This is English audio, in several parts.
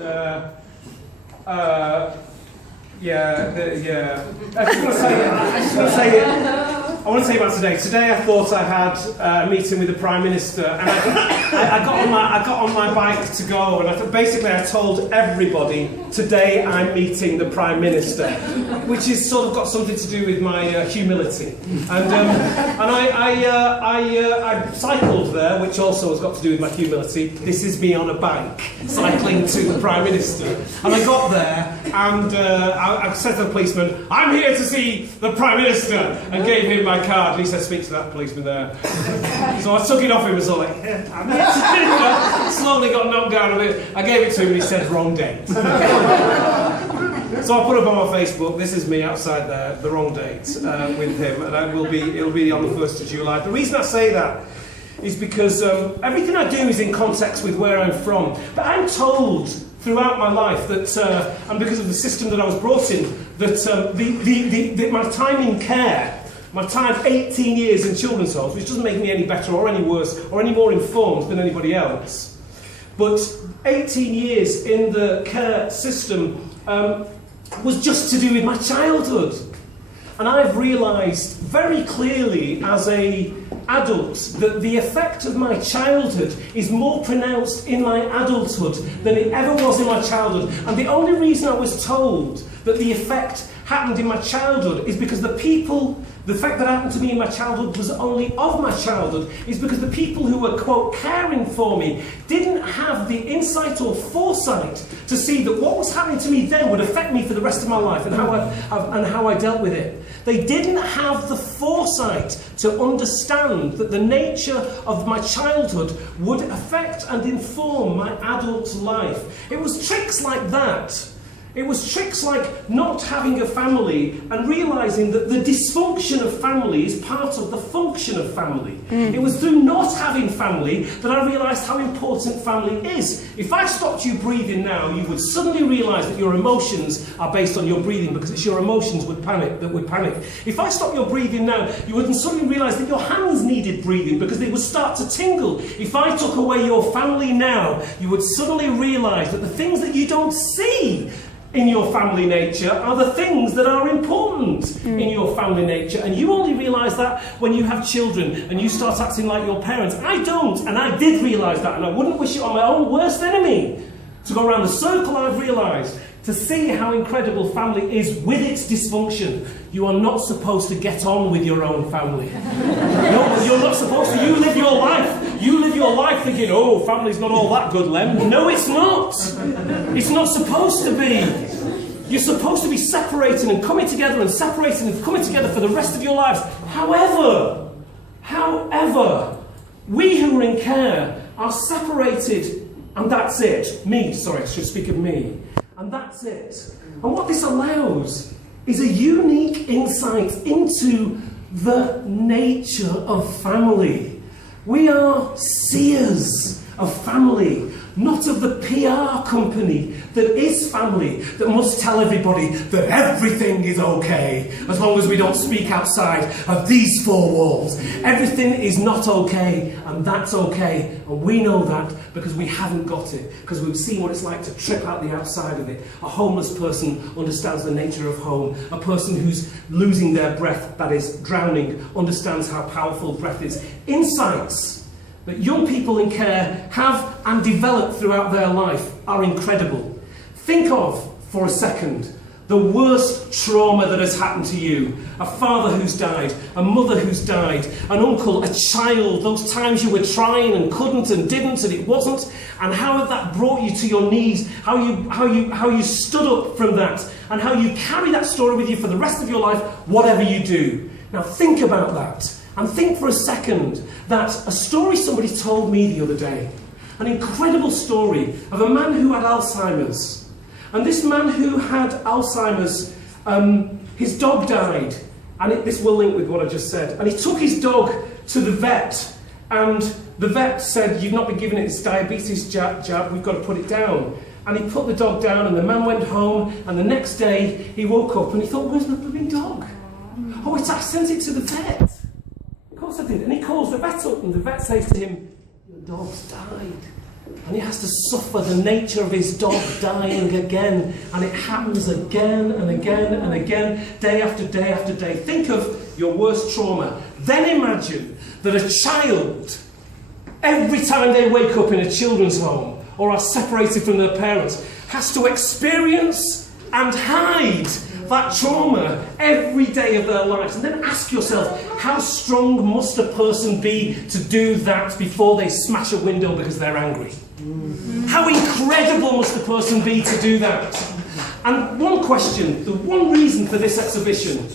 I want to say about today. Today I thought I had a meeting with the Prime Minister, and I got on my bike to go, and basically I told everybody, today I'm meeting the Prime Minister, which is sort of got something to do with my humility. And I cycled there, which also has got to do with my humility. This is me on a bike, cycling to the Prime Minister. And I got there, and I said to the policeman, "I'm here to see the Prime Minister," and gave him my card. At least I speak to that policeman there. So I took it off him and was all like, I'm here to see you. Slowly got knocked down a bit. I gave it to him and he said, "Wrong date." So I put up on my Facebook, this is me outside there, the wrong date, with him, and it'll be on the 1st of July. The reason I say that is because everything I do is in context with where I'm from. But I'm told throughout my life that, and because of the system that I was brought in, that my time in care, my time 18 years in children's homes, which doesn't make me any better or any worse or any more informed than anybody else, but 18 years in the care system was just to do with my childhood. And I've realised very clearly as an adult that the effect of my childhood is more pronounced in my adulthood than it ever was in my childhood. And the only reason I was told that the effect happened in my childhood is because the fact that happened to me in my childhood was only of my childhood, is because the people who were, quote, caring for me didn't have the insight or foresight to see that what was happening to me then would affect me for the rest of my life and how I dealt with it. They didn't have the foresight to understand that the nature of my childhood would affect and inform my adult life. It was tricks like that. It was tricks like not having a family and realising that the dysfunction of family is part of the function of family. It was through not having family that I realised how important family is. If I stopped you breathing now, you would suddenly realise that your emotions are based on your breathing, because it's your emotions that would panic. If I stopped your breathing now, you would suddenly realise that your hands needed breathing because they would start to tingle. If I took away your family now, you would suddenly realise that the things that you don't see in your family nature are the things that are important in your family nature, and you only realise that when you have children and you start acting like your parents. I don't, and I did realise that, and I wouldn't wish it on my own worst enemy to go around the circle. I've realised to see how incredible family is with its dysfunction. You are not supposed to get on with your own family. You're not supposed to. You live your life. You live your life thinking, oh, family's not all that good, Lemn. No, it's not. It's not supposed to be. You're supposed to be separating and coming together and separating and coming together for the rest of your lives. However, we who are in care are separated, and that's it. Me, sorry, I should speak of me. And that's it. And what this allows is a unique insight into the nature of family. We are seers of family, not of the PR company that is family, that must tell everybody that everything is okay as long as we don't speak outside of these four walls. Everything is not okay, and that's okay, and we know that because we haven't got it, because we've seen what it's like to trip out the outside of it. A homeless person understands the nature of home. A person who's losing their breath, that is drowning, understands how powerful breath is. Insights that young people in care have and develop throughout their life are incredible. Think of, for a second, the worst trauma that has happened to you. A father who's died, a mother who's died, an uncle, a child, those times you were trying and couldn't and didn't and it wasn't, and how that brought you to your knees, how you stood up from that, and how you carry that story with you for the rest of your life, whatever you do. Now think about that. And think for a second that a story somebody told me the other day, an incredible story of a man who had Alzheimer's. And this man who had Alzheimer's, his dog died. And this will link with what I just said. And he took his dog to the vet. And the vet said, you've not been given it its diabetes jab, we've got to put it down. And he put the dog down, and the man went home. And the next day, he woke up and he thought, where's the blooming dog? Oh, I sent it to the vet. Of course I did. And he calls the vet up, and the vet says to him, your dog's died. And he has to suffer the nature of his dog dying again. And it happens again and again and again, day after day after day. Think of your worst trauma. Then imagine that a child, every time they wake up in a children's home or are separated from their parents, has to experience and hide that trauma every day of their lives. And then ask yourself, how strong must a person be to do that before they smash a window because they're angry? How incredible must a person be to do that? And one question, the one reason for this exhibition,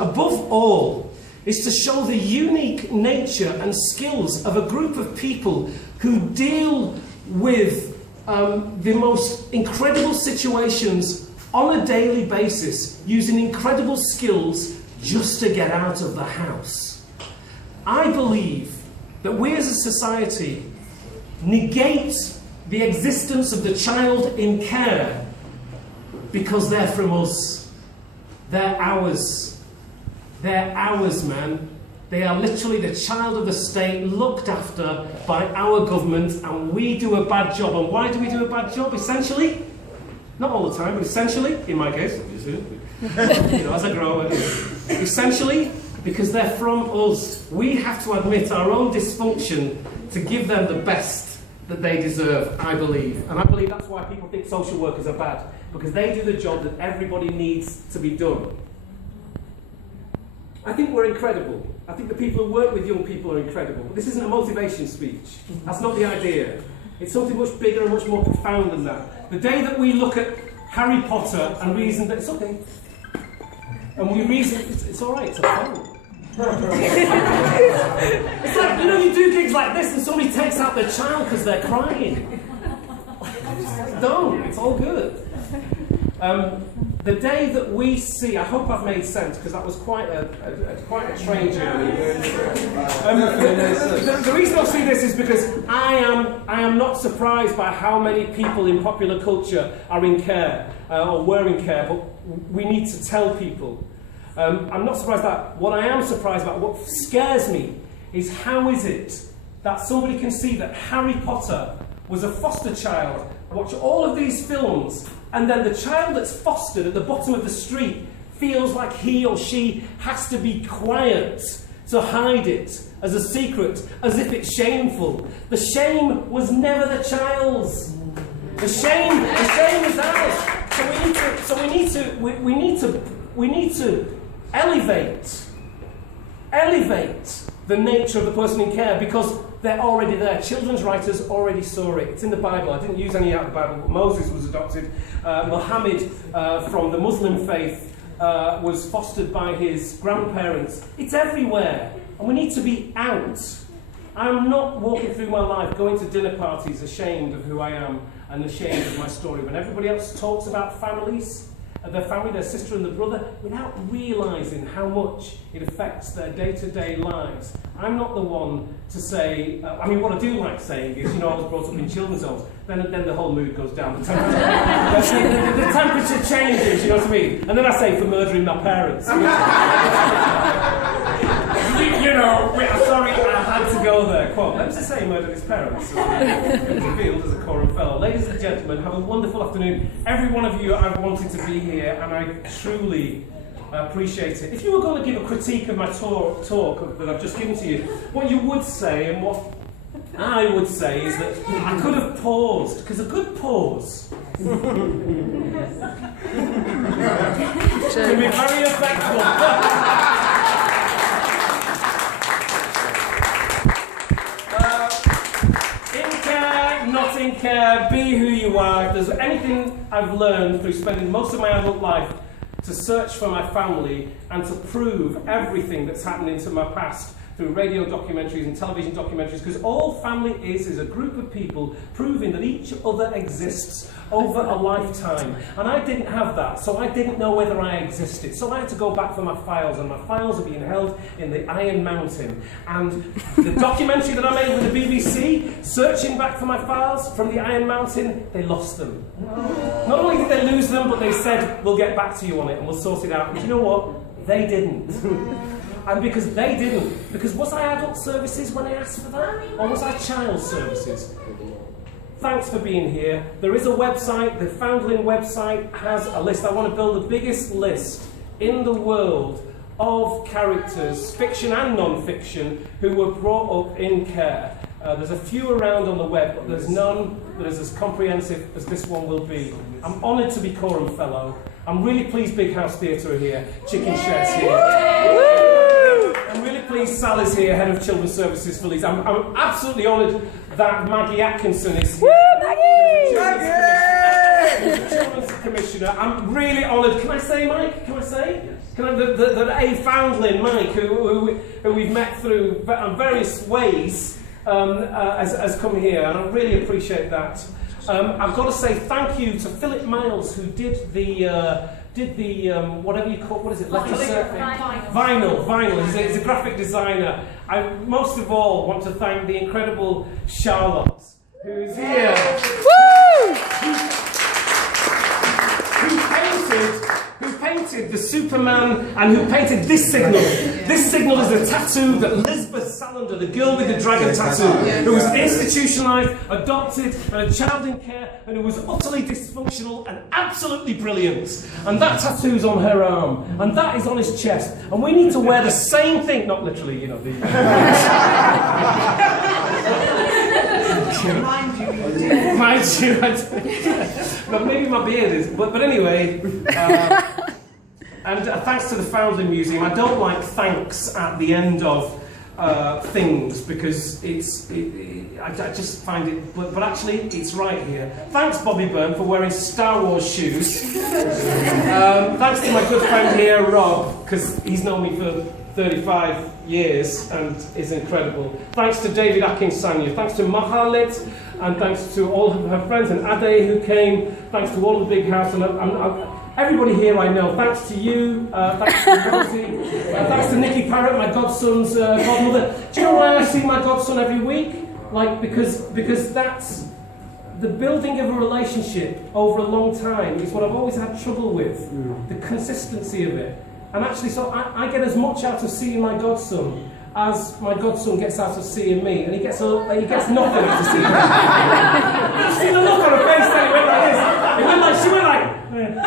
above all, is to show the unique nature and skills of a group of people who deal with the most incredible situations on a daily basis, using incredible skills just to get out of the house. I believe that we as a society negate the existence of the child in care because they're from us. They're ours. They're ours, man. They are literally the child of the state, looked after by our government, and we do a bad job. And why do we do a bad job? Essentially, not all the time, but essentially, in my case, as I grow, essentially, because they're from us. We have to admit our own dysfunction to give them the best that they deserve, I believe. And I believe that's why people think social workers are bad, because they do the job that everybody needs to be done. I think we're incredible. I think the people who work with young people are incredible. But this isn't a motivation speech. That's not the idea. It's something much bigger and much more profound than that. The day that we look at Harry Potter and reason that it's okay, and we reason it's all right, it's a phone. It's like, you do gigs like this and somebody takes out their child because they're crying. Don't, it's all good. The day that we see, I hope I've made sense, because that was quite a train journey. The reason I see this is because I am not surprised by how many people in popular culture are in care, or were in care, but we need to tell people. I'm not surprised by that. What I am surprised about, what scares me, is how is it that somebody can see that Harry Potter was a foster child, watch all of these films, and then the child that's fostered at the bottom of the street feels like he or she has to be quiet to hide it as a secret, as if it's shameful. The shame was never the child's. The shame is ours. So we need to elevate the nature of the person in care, because they're already there. Children's writers already saw it. It's in the Bible. I didn't use any out of the Bible, but Moses was adopted. Muhammad, from the Muslim faith, was fostered by his grandparents. It's everywhere, and we need to be out. I'm not walking through my life going to dinner parties ashamed of who I am and ashamed of my story. When everybody else talks about families, their family, their sister and their brother, without realising how much it affects their day-to-day lives. I'm not the one to say, what I do like saying is, I was brought up in children's homes, then the whole mood goes down, the temperature changes, you know what I mean? And then I say, for murdering my parents. Sorry, I had to go there. Quote, let me just say murdered his parents. Revealed as a Coram Fellow. Ladies and gentlemen, have a wonderful afternoon. Every one of you, I've wanted to be here, and I truly appreciate it. If you were going to give a critique of my talk that I've just given to you, what you would say, and what I would say, is that I could have paused, because a good pause can be very effective. Not in care, be who you are. If there's anything I've learned through spending most of my adult life to search for my family and to prove everything that's happened into my past through radio documentaries and television documentaries, because all family is a group of people proving that each other exists over a lifetime. And I didn't have that, so I didn't know whether I existed. So I had to go back for my files, and my files are being held in the Iron Mountain. And the documentary that I made with the BBC, searching back for my files from the Iron Mountain, they lost them. Not only did they lose them, but they said, we'll get back to you on it and we'll sort it out. And you know what? They didn't. and because they didn't. Because was I adult services when I asked for that? Or was I child services? Thanks for being here. There is a website, the Foundling website has a list. I want to build the biggest list in the world of characters, fiction and non-fiction, who were brought up in care. There's a few around on the web, but there's none that is as comprehensive as this one will be. I'm honoured to be Coram Fellow. I'm really pleased Big House Theatre are here, Chicken Shed's here. I'm really pleased Sal is here, Head of Children's Services for Leeds. I'm absolutely honoured that Maggie Atkinson is here. Woo, Maggie! Children's Commissioner. I'm really honoured. Can I say, Mike? Can I say? Can I, that a Foundling, Mike, who we've met through various ways, has come here, and I really appreciate that. I've got to say thank you to Philip Miles, who did the whatever you call, what is it? Vinyl. He's a graphic designer. I most of all want to thank the incredible Charlotte, who's here. Who painted the Superman and who painted this signal. This signal is a tattoo that Lisbeth Salander, the girl with the dragon tattoo, who was institutionalised, adopted, and a child in care, and who was utterly dysfunctional and absolutely brilliant. And that tattoo's on her arm, and that is on his chest. And we need to wear the same thing, not literally, you know, the... Mind you, but maybe my beard is. But anyway, and thanks to the Foundling Museum. I don't like thanks at the end of things because I just find it. But actually, it's right here. Thanks, Bobbi Byrne, for wearing Star Wars shoes. Thanks to my good friend here, Rob, because he's known me for 35 years and is incredible. Thanks to David Akin-Sanya, thanks to Mahalit, and thanks to all of her friends, and Ade who came, thanks to all the Big House, and everybody here I know. Thanks to you, thanks to Rosie, thanks to Nicky Parrott, my godson's godmother. Do you know why I see my godson every week? Like, because that's the building of a relationship over a long time is what I've always had trouble with, the consistency of it. And actually, so I get as much out of seeing my godson as my godson gets out of seeing me, and he gets nothing out of seeing me. You see the look on her face that it went like this. It went like, she went like, I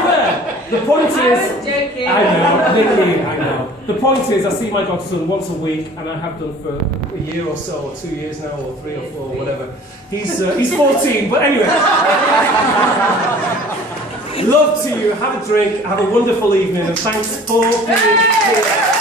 swear. The point is, I was joking. I know, Nikki, I know. The point is, I see my godson once a week, and I have done for a year or so, or 2 years now, or 3 or 4, or whatever. He's 14, but anyway. Love to you, have a drink, have a wonderful evening, and thanks for being here.